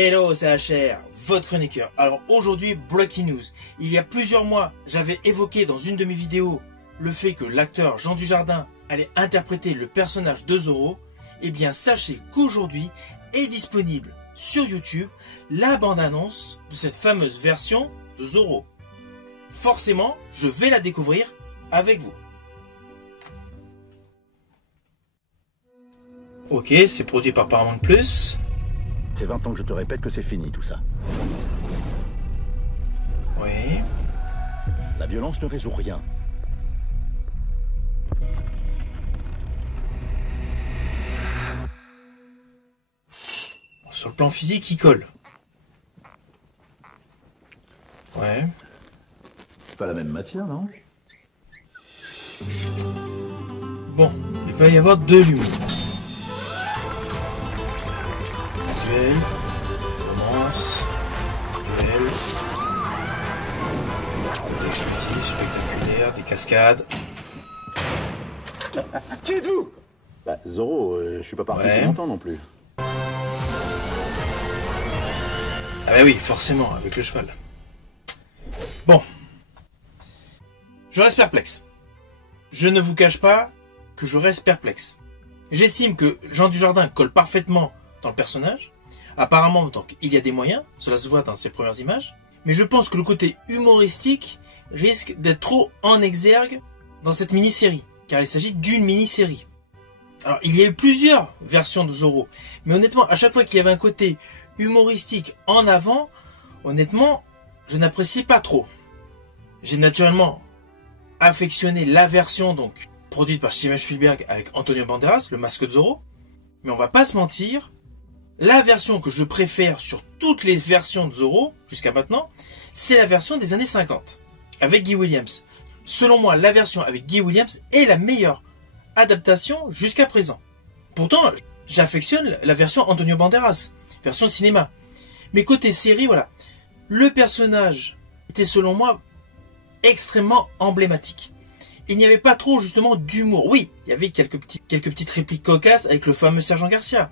Hello, c'est HR, votre chroniqueur. Alors aujourd'hui, breaking news. Il y a plusieurs mois, j'avais évoqué dans une de mes vidéos le fait que l'acteur Jean Dujardin allait interpréter le personnage de Zorro. Eh bien, sachez qu'aujourd'hui est disponible sur YouTube la bande-annonce de cette fameuse version de Zorro. Forcément, je vais la découvrir avec vous. Ok, c'est produit par Paramount+. C'est 20 ans que je te répète que c'est fini tout ça. Oui. La violence ne résout rien. Sur le plan physique, il colle. Ouais. Pas la même matière, non? Bon, il va y avoir deux lumières. Duel, romance, duel, des explosifs, spectaculaires, des cascades. Qui êtes-vous? Bah, Zorro, je suis pas parti si longtemps non plus. Ah bah oui, forcément, avec le cheval. Bon. Je reste perplexe. Je ne vous cache pas que je reste perplexe. J'estime que Jean Dujardin colle parfaitement dans le personnage. Apparemment, donc, il y a des moyens, cela se voit dans ses premières images. Mais je pense que le côté humoristique risque d'être trop en exergue dans cette mini-série. Car il s'agit d'une mini-série. Alors, il y a eu plusieurs versions de Zorro. Mais honnêtement, à chaque fois qu'il y avait un côté humoristique en avant, honnêtement, je n'appréciais pas trop. J'ai naturellement affectionné la version donc produite par Steven Spielberg avec Antonio Banderas, le masque de Zorro. Mais on va pas se mentir, la version que je préfère sur toutes les versions de Zorro jusqu'à maintenant, c'est la version des années 50 avec Guy Williams. Selon moi, la version avec Guy Williams est la meilleure adaptation jusqu'à présent. Pourtant, j'affectionne la version Antonio Banderas, version cinéma. Mais côté série, voilà, le personnage était selon moi extrêmement emblématique. Il n'y avait pas trop justement d'humour. Oui, il y avait quelques petites répliques cocasses avec le fameux Sergent Garcia.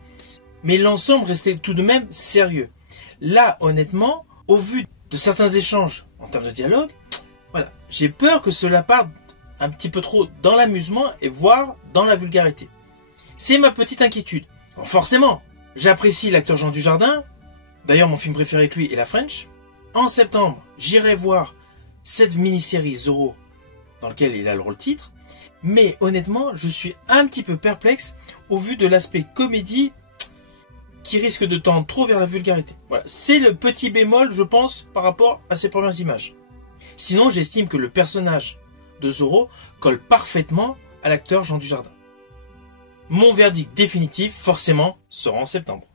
Mais l'ensemble restait tout de même sérieux. Là, honnêtement, au vu de certains échanges en termes de dialogue, voilà, j'ai peur que cela parte un petit peu trop dans l'amusement et voire dans la vulgarité. C'est ma petite inquiétude. Alors forcément, j'apprécie l'acteur Jean Dujardin. D'ailleurs, mon film préféré avec lui est La French. En septembre, j'irai voir cette mini-série Zorro dans laquelle il a le rôle titre. Mais honnêtement, je suis un petit peu perplexe au vu de l'aspect comédie qui risque de tendre trop vers la vulgarité. Voilà, c'est le petit bémol, je pense, par rapport à ses premières images. Sinon, j'estime que le personnage de Zorro colle parfaitement à l'acteur Jean Dujardin. Mon verdict définitif, forcément, sera en septembre.